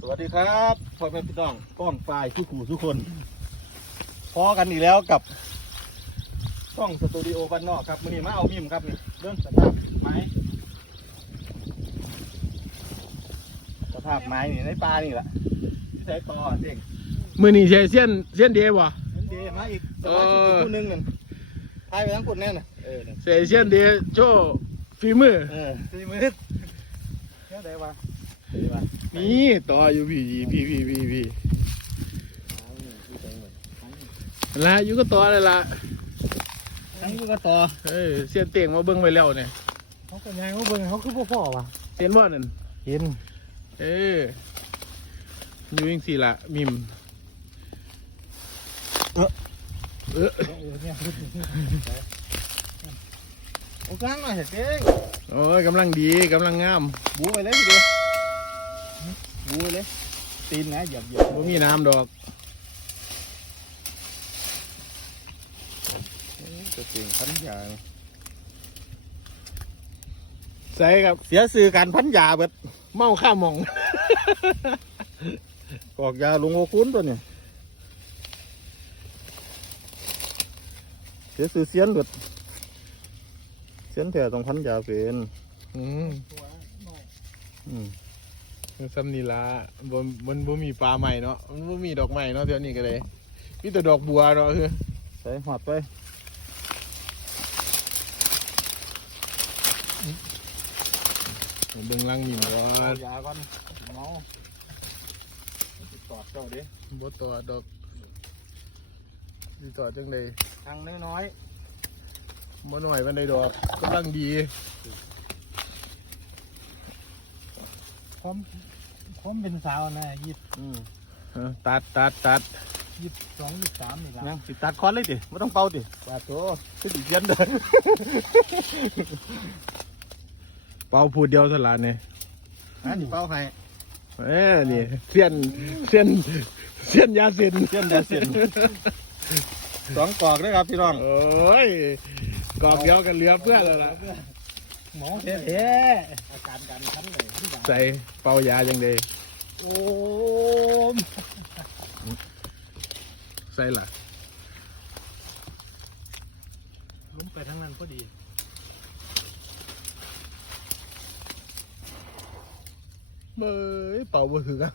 สวัสดีครับพ่อแม่พี่น้องป้องฝ่ายทุกขู่ทุกคนพอกันอีกแล้วกับช่องสตูดิโอบ้านนอกครับมื่อนี้มาเอามิมครับนี่เรื่องสภาพไม้สภาพไม้นี่ในป่านี่แหละที่ใช้ต่อเด็กมือนี่ใช่เส้นเส้นเดียวบ่เห็นดีมาอีกสมาชิกอีกคู่หนึงหนึ่งทายไปทั้งคนแน่น่ะเออนั่นใส่เส้นเดียวโชว์ฝีมือเออสี่มือแค่ไหนวะเดี๋ยววะ นี่ต่ออยู่พี่พี่พี่พี่พี่ละอยู่ก็ต่อเลยละทั้งนี้ก็ต่อเอ้ยเส้นเตียงมาเบิ้งไว้แล้วเนี่ยเขาเป็นยังเขาเบิ่งเขาคือพ่อพ่อวะเส้นบ่นั่นเห็นเอ้ยอยู่ยังสี่ละมิมเออเออเนี่ยโอ้กลางหน่อยเห็นเองโอ้ยกำลังดีกำลังงามบูไปเลยพี่ดูบูไปเลย ตีนนะเหยียบเหยียบบ่มีน้ำดอกจะเสียงพันยาใส่กับเสียสื่อการพันยาเบิดเมาข้าวหมอง กอกยาลงโอคุ้นตัวเนี่ยเสียสื่อเสียนเบิดเสียนแถวต้องพันยาเป็นอืมอืม ซ้ำนี่ละบ่มันบ่มีปลาใหม่เนาะมันบ่มีดอกใหม่เนาะเดี๋ยวนี้ก็เลยมีแต่ดอกบัวเนาะคือใส่หอดไปเบิ่งลังมิมก่อเอานยาก่อนเมาติดตอดเจ้าดิบ่ต่อดอกสิต่อจังได๋ทางน้อยบ่น้อยปานใดดอกกำลังดีๆผม ผมเป็นสาวนะยี่ๆอืมเออตัดตัดตัดยี่สองยี่สามนี่ละยังสิตัดคอนเลยดิไม่ต้องเป่าดิปาโตคือดิเย็นเด้อเป่าพูดเดียวเท่านั้นนี่ฮะนี่เป่าให้เอ้ยนี่เสียนเสียนเสียนยาเส้นเสี้ยนยาเส้นสองกอกด้วยครับพี่น้องโอ้ยกรอบเดียวกันเหลือเพื่อแล้วล่ะ หมอเท่อาการการคันเลยที่ใส่เป่ายาจังได๋โอ้มใส่ล่ะล้มไปทั้งนั้นพอดีเบ้ยเป่าบ่ถือกัน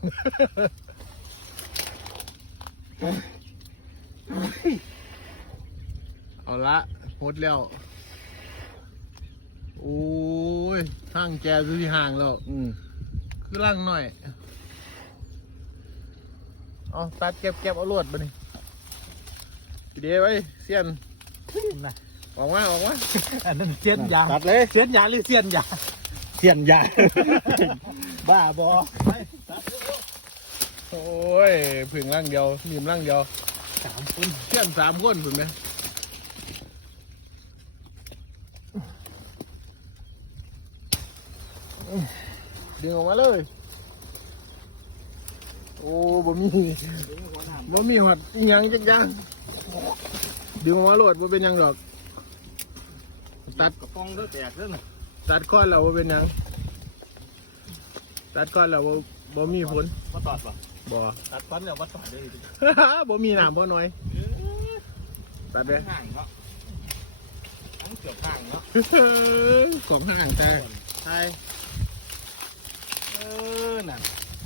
เอาละหดแล้ว โอ้ยทางแกซื้อที่ห่างแล้ว อืมคือล่างหน่อย เอาตัดเก็บเก็บเอาลวดมานี่เดี๋ยวไว้เสียนนะออกมาออกมาอันนั้นเสียนยาตัดเลยเสียนยาหรือเสียนยาเสียนยาบ้าบอโอ้ยผึ่งล่างเดียวมีมล่างเดียวสามคนเสียนสามคนถูกไหม ดึงออกมาเลย โอ้บ่มีบ่มีหอดอิหยังจักอย่างดึงออกมาโลดบ่เป็นหยังดอก ตัดกระป๋องเด้อแตกเด้อน่ะตัดก้อนแล้วบ่เป็นหยัง ตัดก้อนแล้วบ่บ่มีผลมาตอดป่ะบ่ตัดฟันแล้วมาตอดเลยดิบ่มีน้ำบ่น้อยตัดเลยห่างเนาะทั้งเกี่ยวห่างเนาะของห่างแต่ใช่ เออนั่น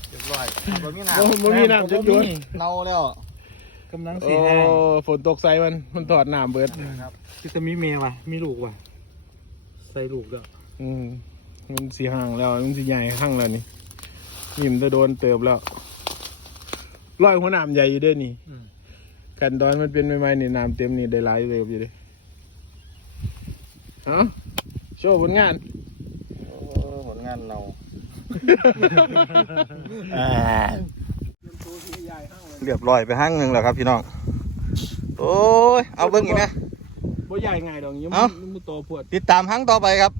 เรียบร้อยขับรถมีน้บ่บ่มีน้ำจักหยดำเน่าแล้วกำลังโอ้สีแห้งฝนตกใส่มันมันถอดน้ำเบิดครับคือจะมีเมย์ว่ะมีลูกว่ะ ใส่ลูกแล้วอืมมันสีห่างแล้วมันสีใหญ่ข้างแล้วนี่ยิ้มจะโดนเติบแล้วร้อยหัวน้ำใหญ่อยู่เด้อนี่อืมกันตอนมันเป็นใหม่ๆนี่น้ำเต็มนี่ได้หลายเติบอยู่เด้เอ้าโชว์ผลงานโอ้ผลงานเน่า เรียบร้อยไปห้างหนึ่งแล้วครับพี่น้อง โอ้ย เอาเบิ้งอีกนะบ่ใหญ่ไงดอกนี้เอ้ามันมันโตพวด ติดตามห้างต่อไปครับ